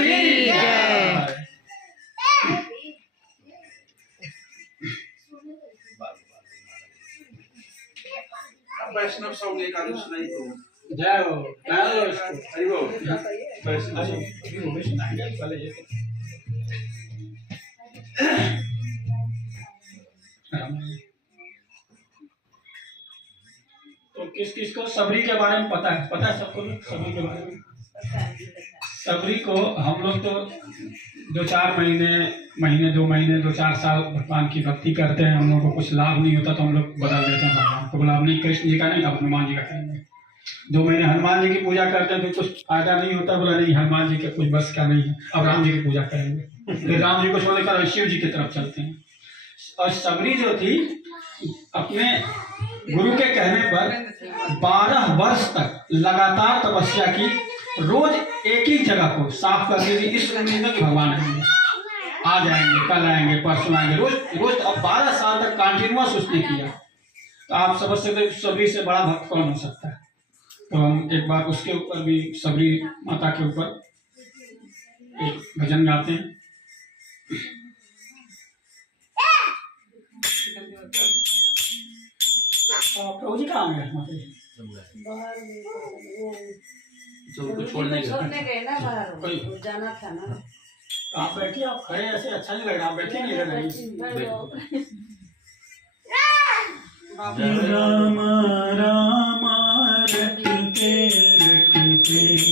की जय। वैष्णव सॉन्ग एक आदमी सुनाई तो जय हो हरि बोल। वैष्णव तो किस किस को सबरी के बारे में पता है सबको सबरी के बारे में? सबरी को हम लोग तो 2-4 महीने 2 महीने 2-4 साल भगवान की भक्ति करते हैं। हम लोग को कुछ लाभ नहीं होता तो हम लोग बदल देते हैं भगवान को। बोला नहीं कृष्ण जी का नहीं, अब हनुमान जी का करेंगे। 2 महीने हनुमान जी की पूजा करते हैं तो कुछ फायदा नहीं होता। बोला नहीं हनुमान जी के कुछ बस का नहीं है, अब राम जी की पूजा करेंगे। फिर राम जी को छोड़कर शिव जी की तरफ चलते हैं। और सबरी जो थी अपने गुरु के कहने पर 12 वर्ष तक लगातार तपस्या की। रोज एक ही जगह को साफ करती थी इस उम्मीद में कि भगवान आएंगे, आ जाएंगे, कल आएंगे, परसों आएंगे, रोज रोज। अब 12 साल तक कंटिन्यूअस उसने किया। तो आप समझ सकते सबरी से बड़ा भक्त कौन हो सकता है। तो हम एक बार उसके ऊपर भी सबरी माता के ऊपर एक भजन गाते हैं। प्रभु जी कहाँ गए माता जी? उनको छोड़ने गए ना बाहर, जाना था ना। आप बैठिए, आप खड़े ऐसे अच्छा नहीं लग रहा। आप बैठिए, नहीं लग रही। राम राम रटते रटते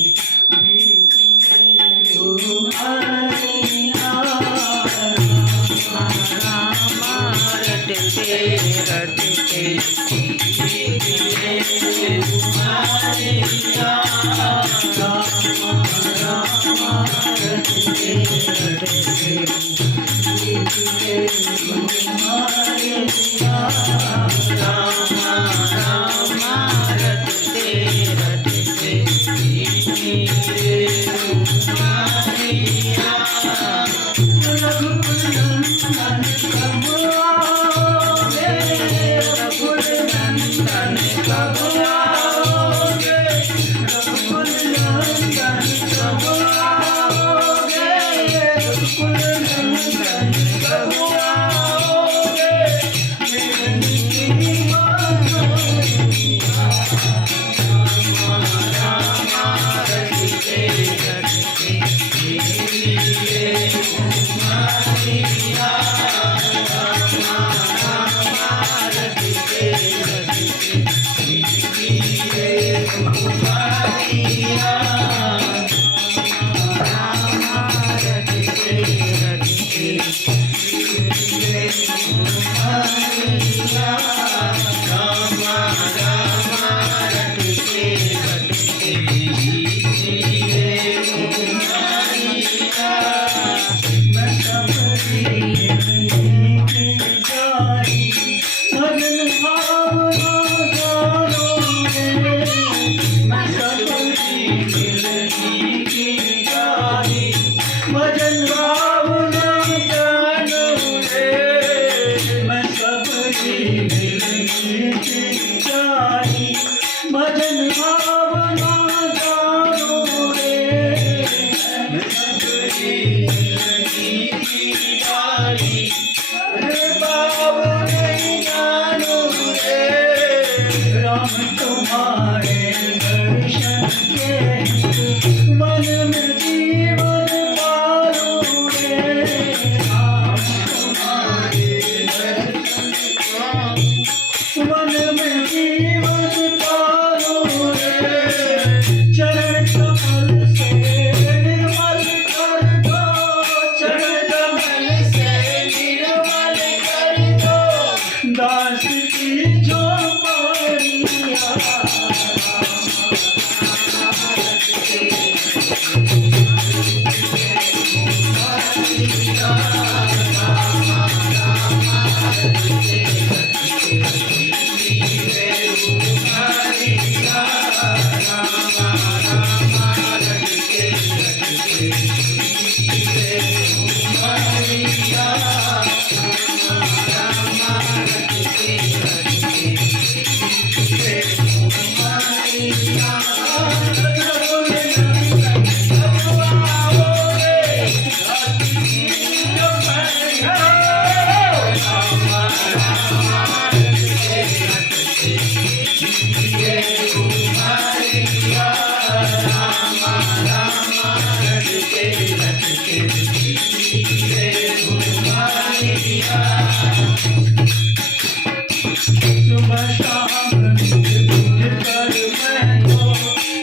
सुबह शाम दूध कर मैं तो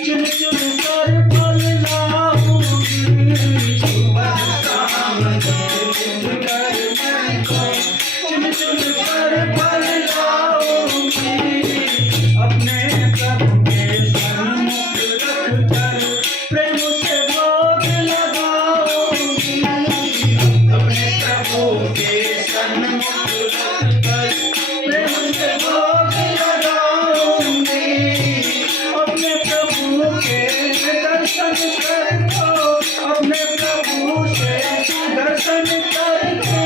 चुन चुन कर फल लाऊंगी। सुबह शाम दूध कर मैं तो चुन चुन कर फल लाऊंगी। अपने प्रभु के सन्मुख रख कर प्रेम से भोग लगाऊंगी। अपने प्रभु के सन्मुख रख कर प्रेम से भोग लगाऊंगी। अपने प्रभु के दर्शन करके अपने प्रभु से दर्शन करके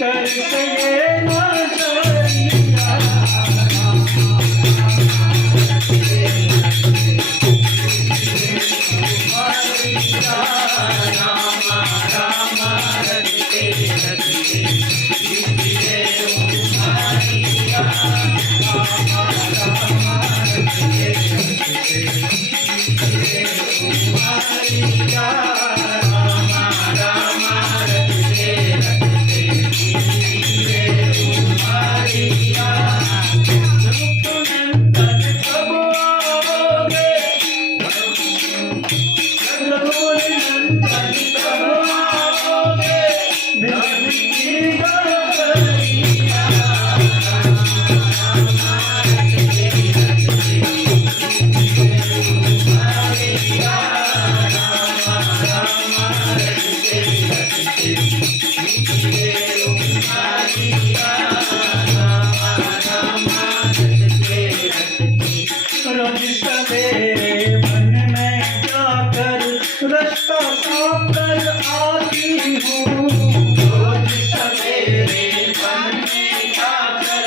तरसे ये नजरिया। रोज सवेरे मन में जाकर रास्ता साफ कर आती हूँ। रोज सवेरे मन में जाकर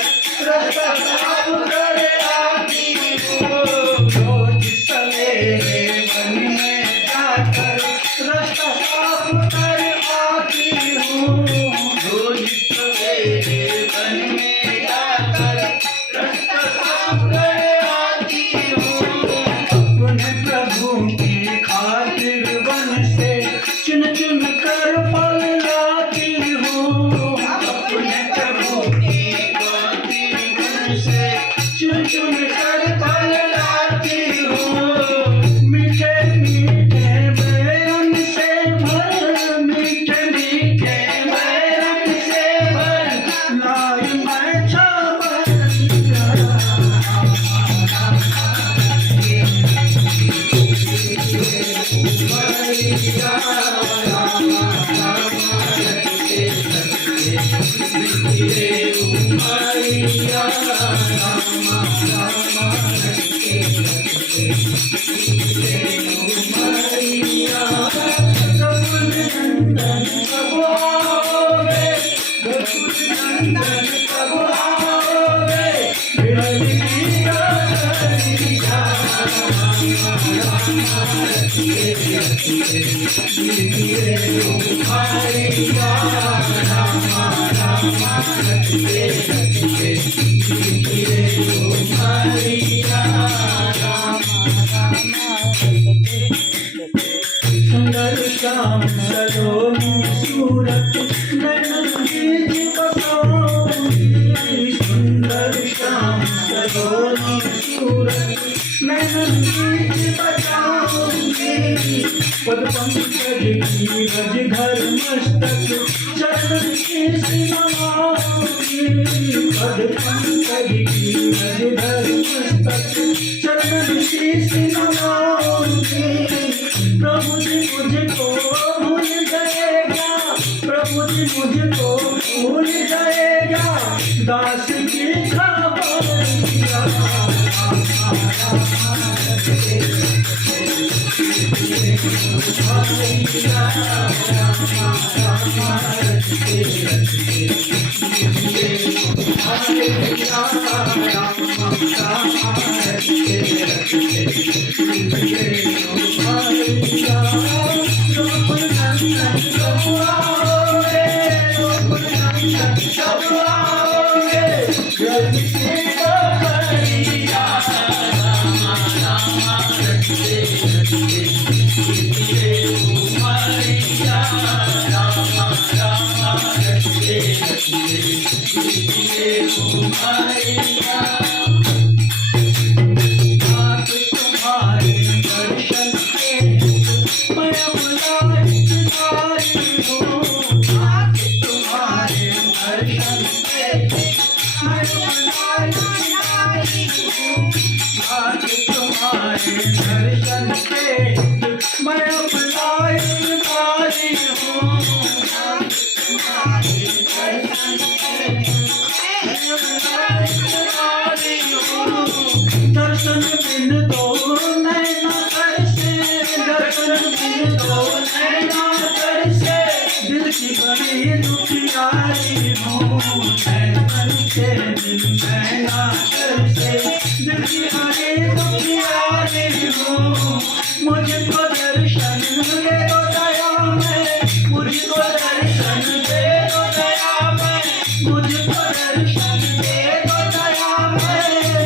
रास्ता साफ कर आती हूँ। रोज सवेरे मन में जाकर रास्ता साफ कर आती हूँ। रोज सवेरे मन में जाकर रास्ता साफ कर अपने प्रभु की खातिर वन से चुन चुन कर फल लाती हूँ। अपने प्रभु की खातिर वन से चुन चुन कर फल लाती हूँ। मीठे मीठे बैरन से भर मीठे मीठे बैरन से भर लाई मैं छावरिया। सुंदर श्याम सलोनी सूरत नैनन बीज बसाऊंगी। सुंदर श्याम सलोनी सूरत नैनन बीज बसाऊंगी। पद पंकज की रज घर मस्तक चरण शीश नवाऊंगी। पद पंकज की रज घर मस्तक चरण शीश नवाऊंगी। प्रभु जी मुझको भूल जाएगा, प्रभु जी मुझको भूल जाएगा, दास की खबरिया। Thank you. दिल की बड़ी दुखियारी हूँ मैं मन के दिल में ना से दिल की बड़ी दुखियारी हूँ मुझको दर्शन दे दो दया में मुझको दर्शन दे दो दया में मुझको दर्शन दे दो दया में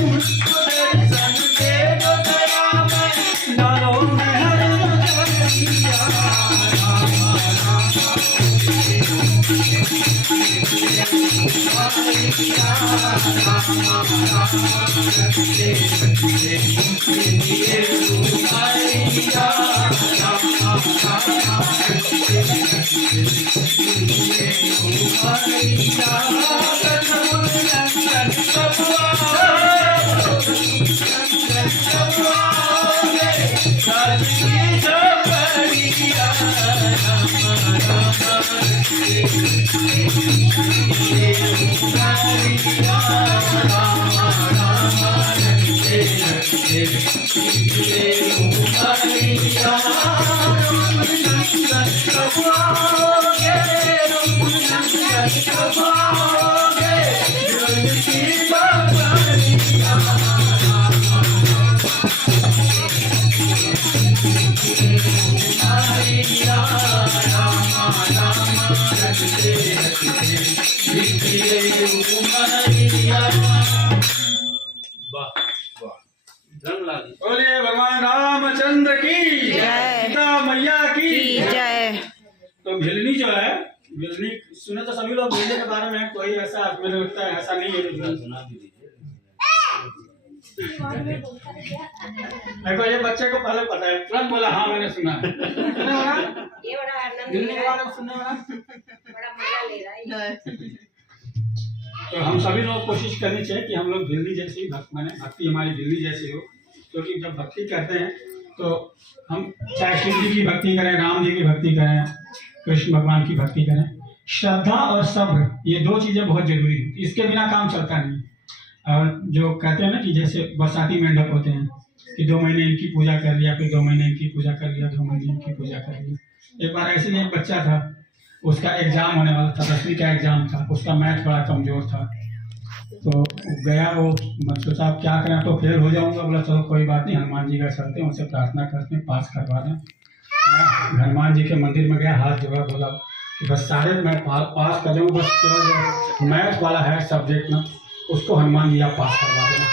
मुझको दर्शन दे दो दया में डालो मेहर नजरिया बोले भगवान रामचंद्र की जय। सीता मैया की जय। तो भिलनी जो है, भिलनी सुने तो सभी लोग भिलनी के बारे में, कोई ऐसा मुझे लगता है ऐसा नहीं है। देखो ये बच्चे को पहले पता है, तुरंत बोला हाँ मैंने सुना है। ये बड़ा आनंद भिलनी के बारे में सुनने वाला बड़ा मजा ले रहा है। तो हम सभी लोग कोशिश करनी चाहिए कि हम लोग भिलनी जैसी भक्ति हमारी भिलनी जैसी हो, क्योंकि जब भक्ति करते हैं तो हम चाहे शिव जी की भक्ति करें, राम जी की भक्ति करें, कृष्ण भगवान की भक्ति करें, श्रद्धा और सब्र ये दो चीज़ें बहुत जरूरी हैं। इसके बिना काम चलता नहीं। और जो कहते हैं ना कि जैसे बरसाती मेंढक होते हैं कि 2 महीने इनकी पूजा कर लिया, फिर 2 महीने इनकी पूजा कर लिया, 2 महीने इनकी पूजा कर लिया। एक बार ऐसे ही एक बच्चा था, उसका एग्जाम होने वाला था, 10वीं का एग्जाम था, उसका मैथ बड़ा कमजोर था। तो गया वो, मैं सोचा आप क्या करें, तो फेल हो जाऊंगा। बोला चलो कोई बात नहीं, हनुमान जी का चलते हैं, उनसे प्रार्थना करते हैं, पास करवा दें। हनुमान जी के मंदिर में गया, हाथ जोड़ा, बोला कि बस सारे मैं पास कर जाऊँ, बस केवल जो मैथ वाला है सब्जेक्ट ना, उसको हनुमान जी आप पास करवा देना।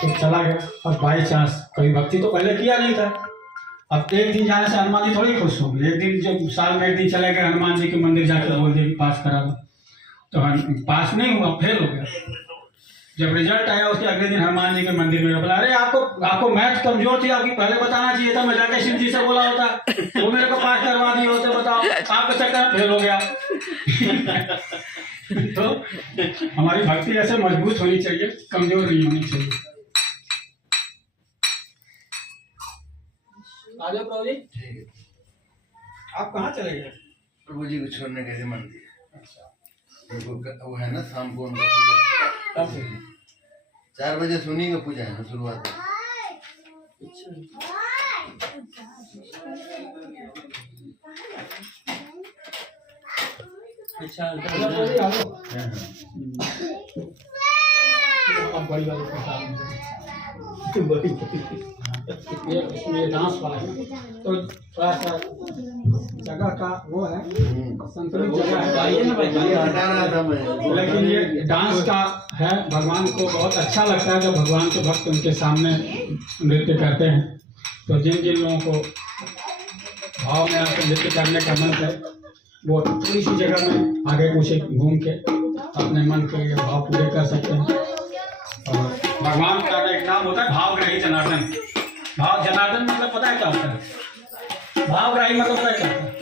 तो चला गया, और बाई चांस, कभी भक्ति तो पहले किया नहीं था। अब एक दिन जाने से हनुमान जी थोड़ी खुश होंगे। एक दिन जब साल में एक दिन चले गए हनुमान जी के मंदिर जाकर बोल दिया कि पास करा दो, तो पास नहीं हुआ, फेल हो गया। जब रिजल्ट आया उसके अगले दिन हनुमान जी के मंदिर में बोला, अरे आपको मैथ कमजोर थी, आपकी पहले बताना चाहिए था, मैं जाके शिव जी से बोला होता, वो मेरे को पास करवा दिए होते, बताओ आपके चक्कर में फेल हो गया। तो हमारी भक्ति ऐसे मजबूत होनी चाहिए, कमजोर नहीं होनी चाहिए। आ जाओ प्रभु जी। आप कहाँ चले गए? प्रभु जी को छोड़ने गए थे मंदिर। अच्छा, वो है ना शाम को उनका पूजा, तब से 4 बजे सुनी का पूजा है ना शुरुआत। अच्छा अब बड़ी वाली ये इसमें डांस वाला है, तो थोड़ा सा जगह का वो है, संतुलित जगह है, ये हटा रहा था मैं, लेकिन ये डांस का है। भगवान को बहुत अच्छा लगता है जब भगवान के भक्त उनके सामने नृत्य करते हैं। तो जिन जिन लोगों को भाव में आकर नृत्य करने का मन है, वो थोड़ी सी जगह में आगे पीछे घूम के अपने मन के भाव पूरे कर सकते हैं। और भगवान का एक नाम होता है भावग्राही जनार्दन। भाव जनार्दन मतलब पता है क्या होता है? भावग्राही मतलब पता है क्या होता है?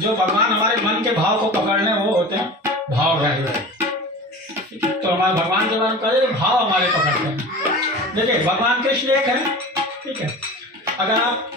जो भगवान हमारे मन के भाव को पकड़ने वो होते हैं भावग्राही। तो हमारे भगवान के बारे में कहे भाव हमारे पकड़ते हैं। देखिए भगवान कृष्ण एक है, ठीक है। अगर आप